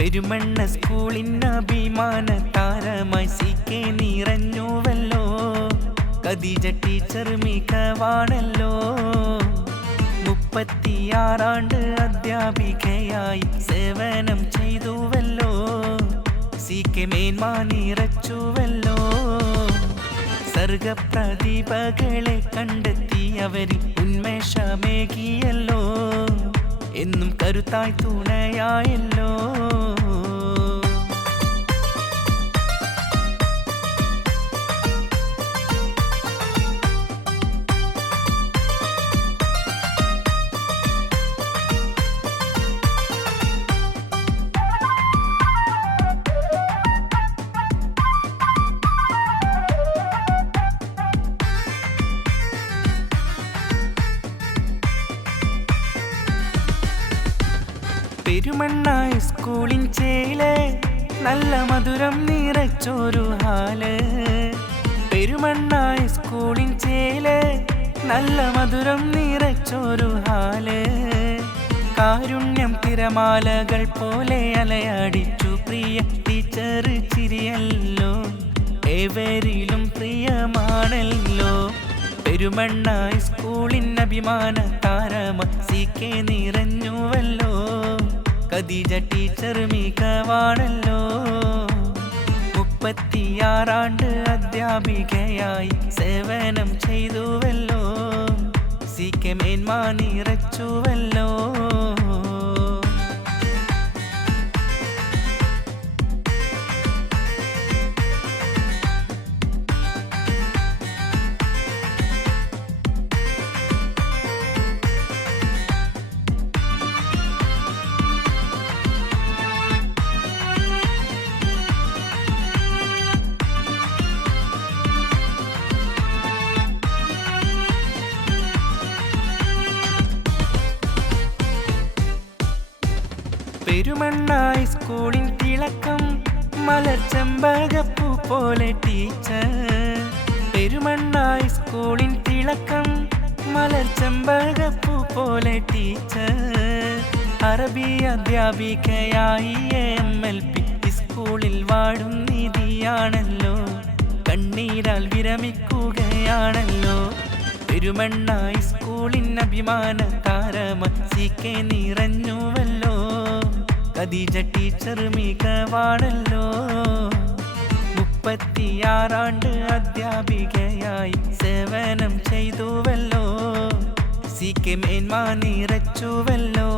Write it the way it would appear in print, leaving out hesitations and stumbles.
പെരുമണ്ണ സ്കൂളിന് അഭിമാന താരമായി CK നിറഞ്ഞുവല്ലോ. ഖദീജ ടീച്ചർ മികവാണല്ലോ. 36 ആണ്ട് അധ്യാപികയായി സേവനം ചെയ്തുവല്ലോ. CK മേന്മ നിറച്ചുവല്ലോ. സർഗപ്രതിഭകളെ കണ്ടെത്തി അവരിൽ ഉന്മേഷമേകിയല്ലോ. എന്നും കരുത്തായി തുണയായല്ലോ. പെരുമണ്ണ സ്കൂളിൻ ചേല് നല്ല മധുരം നിറച്ചൊരു ഹാല്. പെരുമണ്ണ സ്കൂളിൻ ചേല് നല്ല മധുരം നിറച്ചൊരു ഹാല്. കാരുണ്യം തിരമാലകൾ പോലെ അലയടിച്ചു പ്രിയ ടീച്ചർ ചിരിയല്ലോ. ഏവരിലും പ്രിയമാണല്ലോ. പെരുമണ്ണ സ്കൂളിൻ അഭിമാന താരമ CK നിറഞ്ഞുവല്ലോ. ഖദീജ ടീച്ചർ മികവാണല്ലോ. 36 ആണ്ട് അധ്യാപികയായി സേവനം ചെയ്തുവല്ലോ. CK മേന്മ നിറച്ചുവല്ലോ. പെരുമണ്ണ സ്കൂളിൻ തിളക്കം മലർച്ചെമ്പകപ്പൂ പോലെ ടീച്ചർ. പെരുമണ്ണ സ്കൂളിൻ തിളക്കം മലർച്ചെമ്പകപ്പൂ പോലെ ടീച്ചർ. അറബി അധ്യാപികയായി MLP സ്കൂളിൽ വാടും നിധിയാണല്ലോ. കണ്ണീരാൽ വിരമിക്കുകയാണല്ലോ. പെരുമണ്ണ സ്കൂളിൻ അഭിമാന താരമ CK നിറഞ്ഞുവല്ലോ. ഖദീജ ടീച്ചർ മികവാണല്ലോ. 36 ആണ്ട് അധ്യാപികയായി സേവനം ചെയ്തുവല്ലോ. CK മേന്മ നിറച്ചുവല്ലോ.